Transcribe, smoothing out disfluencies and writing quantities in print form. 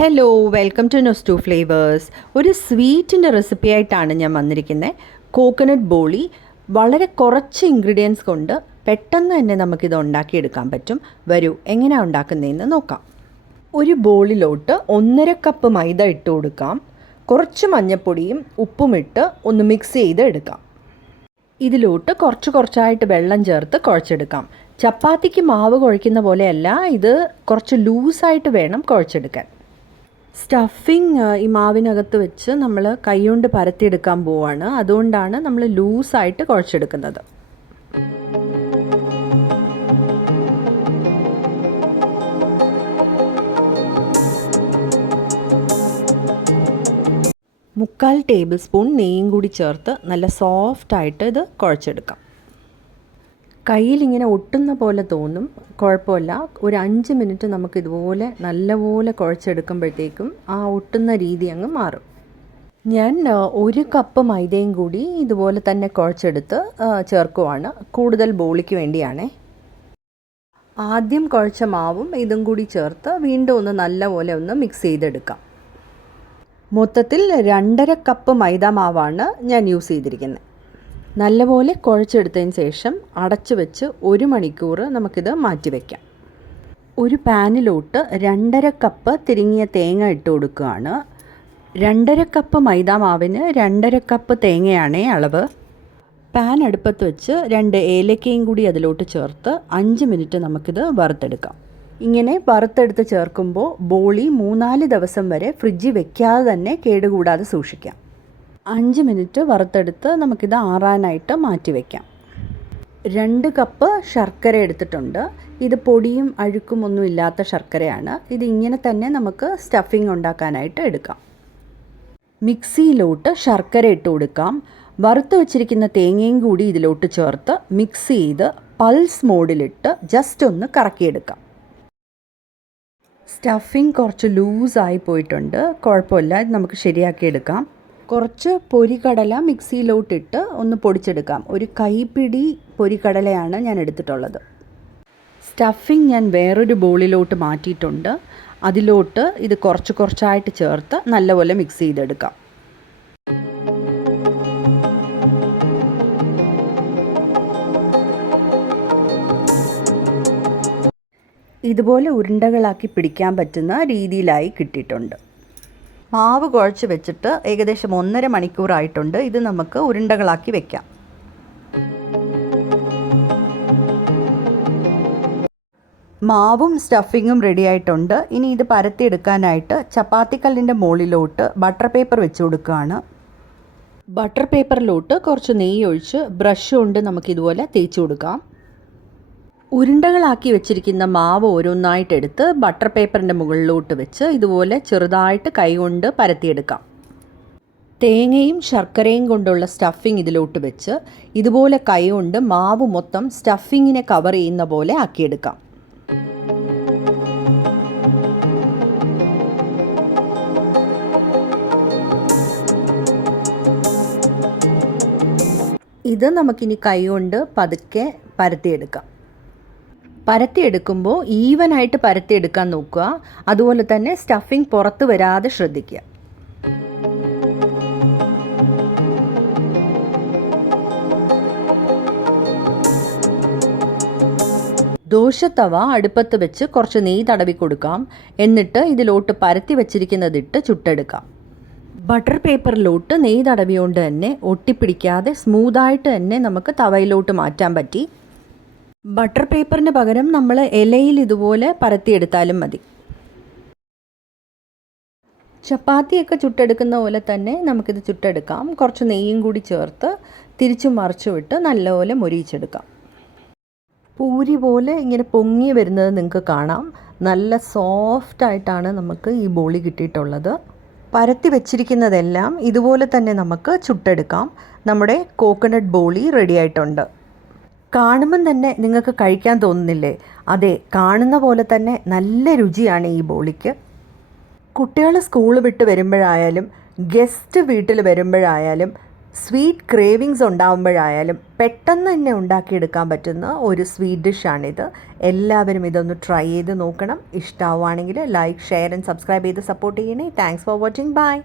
Hello, welcome to Nostu flavours. ഒരു സ്വീറ്റിൻ്റെ recipe ആയിട്ടാണ് ഞാൻ വന്നിരിക്കുന്നത്. കോക്കനട്ട് ബോളി. വളരെ കുറച്ച് ഇൻഗ്രീഡിയൻസ് കൊണ്ട് പെട്ടെന്ന് തന്നെ നമുക്കിത് ഉണ്ടാക്കിയെടുക്കാൻ പറ്റും. വരൂ, എങ്ങനെയാണ് ഉണ്ടാക്കുന്നതെന്ന് നോക്കാം. ഒരു ബോളിലോട്ട് 1.5 കപ്പ് മൈദ ഇട്ട് കൊടുക്കാം. കുറച്ച് മഞ്ഞൾപ്പൊടിയും ഉപ്പും ഇട്ട് ഒന്ന് മിക്സ് ചെയ്ത് എടുക്കാം. ഇതിലോട്ട് കുറച്ചായിട്ട് വെള്ളം ചേർത്ത് കുഴച്ചെടുക്കാം. ചപ്പാത്തിക്ക് മാവ് കുഴയ്ക്കുന്ന പോലെയല്ല, ഇത് കുറച്ച് ലൂസായിട്ട് വേണം കുഴച്ചെടുക്കാൻ. സ്റ്റഫിങ് ഈ മാവിനകത്ത് വെച്ച് നമ്മൾ കൈകൊണ്ട് പരത്തിയെടുക്കാൻ പോവാണ്. അതുകൊണ്ടാണ് നമ്മൾ ലൂസായിട്ട് കുഴച്ചെടുക്കുന്നത്. മുക്കാൽ ടേബിൾ സ്പൂൺ നെയ്യും കൂടി ചേർത്ത് നല്ല സോഫ്റ്റായിട്ട് ഇത് കുഴച്ചെടുക്കാം. കയ്യിലിങ്ങനെ ഒട്ടുന്ന പോലെ തോന്നും, കുഴപ്പമില്ല. ഒരു 5 മിനിറ്റ് നമുക്കിതുപോലെ നല്ലപോലെ കുഴച്ചെടുക്കുമ്പോഴത്തേക്കും ആ ഒട്ടുന്ന രീതി അങ്ങ് മാറും. ഞാൻ 1 കപ്പ് മൈദയും കൂടി ഇതുപോലെ തന്നെ കുഴച്ചെടുത്ത് ചേർക്കുവാണ്. കൂടുതൽ ബോളിക്ക് വേണ്ടിയാണേ. ആദ്യം കുഴച്ച മാവും ഇതും കൂടി ചേർത്ത് വീണ്ടും ഒന്ന് നല്ലപോലെ ഒന്ന് മിക്സ് ചെയ്തെടുക്കാം. മൊത്തത്തിൽ 2.5 കപ്പ് മൈദ മാവാണ് ഞാൻ യൂസ് ചെയ്തിരിക്കുന്നത്. നല്ലപോലെ കുഴച്ചെടുത്തതിന് ശേഷം അടച്ചു വെച്ച് 1 മണിക്കൂർ നമുക്കിത് മാറ്റി വയ്ക്കാം. ഒരു പാനിലോട്ട് 2.5 കപ്പ് തിരിങ്ങിയ തേങ്ങ ഇട്ട് കൊടുക്കുകയാണ്. 2.5 കപ്പ് മൈദ മാവിന് 2.5 കപ്പ് തേങ്ങയാണേ അളവ്. പാൻ അടുപ്പത്ത് വെച്ച് 2 ഏലക്കയും കൂടി അതിലോട്ട് ചേർത്ത് 5 മിനിറ്റ് നമുക്കിത് വറുത്തെടുക്കാം. ഇങ്ങനെ വറുത്തെടുത്ത് ചേർക്കുമ്പോൾ ബോളി 3-4 ദിവസം വരെ ഫ്രിഡ്ജിൽ വെക്കാതെ തന്നെ കേടുകൂടാതെ സൂക്ഷിക്കാം. 5 മിനിറ്റ് വറുത്തെടുത്ത് നമുക്കിത് ആറാനായിട്ട് മാറ്റി വയ്ക്കാം. 2 കപ്പ് ശർക്കര എടുത്തിട്ടുണ്ട്. ഇത് പൊടിയും അഴുക്കും ഒന്നും ഇല്ലാത്ത ശർക്കരയാണ്. ഇത് ഇങ്ങനെ തന്നെ നമുക്ക് സ്റ്റഫിങ് ഉണ്ടാക്കാനായിട്ട് എടുക്കാം. മിക്സിയിലോട്ട് ശർക്കര ഇട്ട് കൊടുക്കാം. വറുത്ത് വെച്ചിരിക്കുന്ന തേങ്ങയും കൂടി ഇതിലോട്ട് ചേർത്ത് മിക്സ് ചെയ്ത് പൾസ് മോഡിലിട്ട് ജസ്റ്റ് ഒന്ന് കറക്കിയെടുക്കാം. സ്റ്റഫിങ് കുറച്ച് ലൂസായി പോയിട്ടുണ്ട്, കുഴപ്പമില്ല, ഇത് നമുക്ക് ശരിയാക്കിയെടുക്കാം. കുറച്ച് പൊരിക്കടല മിക്സിയിലോട്ടിട്ട് ഒന്ന് പൊടിച്ചെടുക്കാം. ഒരു കൈപ്പിടി പൊരിക്കടലയാണ് ഞാൻ എടുത്തിട്ടുള്ളത്. സ്റ്റഫിങ് ഞാൻ വേറൊരു ബോളിലോട്ട് മാറ്റിയിട്ടുണ്ട്. അതിലോട്ട് ഇത് കുറച്ചായിട്ട് ചേർത്ത് നല്ലപോലെ മിക്സ് ചെയ്തെടുക്കാം. ഇതുപോലെ ഉരുണ്ടകളാക്കി പിടിക്കാൻ പറ്റുന്ന രീതിയിലായി കിട്ടിയിട്ടുണ്ട്. മാവ് കുഴച്ച് വെച്ചിട്ട് ഏകദേശം 1.5 മണിക്കൂറായിട്ടുണ്ട്. ഇത് നമുക്ക് ഉരുണ്ടകളാക്കി വെക്കാം. മാവും സ്റ്റഫിങ്ങും റെഡി ആയിട്ടുണ്ട്. ഇനി ഇത് പരത്തിയെടുക്കാനായിട്ട് ചപ്പാത്തിക്കല്ലിൻ്റെ മുകളിലോട്ട് ബട്ടർ പേപ്പർ വെച്ച് കൊടുക്കുകയാണ്. ബട്ടർ പേപ്പറിലോട്ട് കുറച്ച് നെയ്യ് ഒഴിച്ച് ബ്രഷ് കൊണ്ട് നമുക്കിതുപോലെ തേച്ച് കൊടുക്കാം. ഉരുണ്ടകളാക്കി വെച്ചിരിക്കുന്ന മാവ് ഓരോന്നായിട്ട് എടുത്ത് ബട്ടർ പേപ്പറിൻ്റെ മുകളിലോട്ട് വെച്ച് ഇതുപോലെ ചെറുതായിട്ട് കൈകൊണ്ട് പരത്തിയെടുക്കാം. തേങ്ങയും ശർക്കരയും കൊണ്ടുള്ള സ്റ്റഫിങ് ഇതിലോട്ട് വെച്ച് ഇതുപോലെ കൈകൊണ്ട് മാവ് മൊത്തം സ്റ്റഫിങ്ങിനെ കവർ ചെയ്യുന്ന പോലെ ആക്കിയെടുക്കാം. ഇത് നമുക്കിനി കൈകൊണ്ട് പതുക്കെ പരത്തിയെടുക്കാം. പരത്തിയെടുക്കുമ്പോൾ ഈവനായിട്ട് പരത്തിയെടുക്കാൻ നോക്കുക. അതുപോലെ തന്നെ സ്റ്റഫിങ് പുറത്ത് വരാതെ ശ്രദ്ധിക്കുക. ദോശത്തവ അടുപ്പത്ത് വെച്ച് കുറച്ച് നെയ്യ് തടവി കൊടുക്കാം. എന്നിട്ട് ഇതിലോട്ട് പരത്തി വെച്ചിരിക്കുന്നതിട്ട് ചുട്ടെടുക്കാം. ബട്ടർ പേപ്പറിലോട്ട് നെയ്യ് തടവിയോണ്ട് തന്നെ ഒട്ടിപ്പിടിക്കാതെ സ്മൂത്തായിട്ട് തന്നെ നമുക്ക് തവയിലോട്ട് മാറ്റാൻ പറ്റി. ബട്ടർ പേപ്പറിന് പകരം നമ്മൾ ഇലയിൽ ഇതുപോലെ പരത്തിയെടുത്താലും മതി. ചപ്പാത്തിയൊക്കെ ചുട്ടെടുക്കുന്ന പോലെ തന്നെ നമുക്കിത് ചുട്ടെടുക്കാം. കുറച്ച് നെയ്യും കൂടി ചേർത്ത് തിരിച്ചും മറിച്ചും ഇട്ട് നല്ലപോലെ മൊരിയിച്ചെടുക്കാം. പൂരി പോലെ ഇങ്ങനെ പൊങ്ങി വരുന്നത് നിങ്ങൾക്ക് കാണാം. നല്ല സോഫ്റ്റായിട്ടാണ് നമുക്ക് ഈ ബോളി കിട്ടിയിട്ടുള്ളത്. പരത്തി വെച്ചിരിക്കുന്നതെല്ലാം ഇതുപോലെ തന്നെ നമുക്ക് ചുട്ടെടുക്കാം. നമ്മുടെ കോക്കനട്ട് ബോളി റെഡി ആയിട്ടുണ്ട്. കാണുമ്പം തന്നെ നിങ്ങൾക്ക് കഴിക്കാൻ തോന്നുന്നില്ലേ? അതെ, കാണുന്ന പോലെ തന്നെ നല്ല രുചിയാണ് ഈ ബോളിക്ക്. കുട്ടികൾ സ്കൂൾ വിട്ട് വരുമ്പോഴായാലും ഗസ്റ്റ് വീട്ടിൽ വരുമ്പോഴായാലും സ്വീറ്റ് ക്രേവിങ്സ് ഉണ്ടാകുമ്പോഴായാലും പെട്ടെന്ന് തന്നെ ഉണ്ടാക്കിയെടുക്കാൻ പറ്റുന്ന ഒരു സ്വീറ്റ് ഡിഷാണിത്. എല്ലാവരും ഇതൊന്ന് ട്രൈ ചെയ്ത് നോക്കണം. ഇഷ്ടമാവുകയാണെങ്കിൽ ലൈക്ക്, ഷെയർ ആൻഡ് സബ്സ്ക്രൈബ് ചെയ്ത് സപ്പോർട്ട് ചെയ്യണേ. Thanks for watching. ബൈ.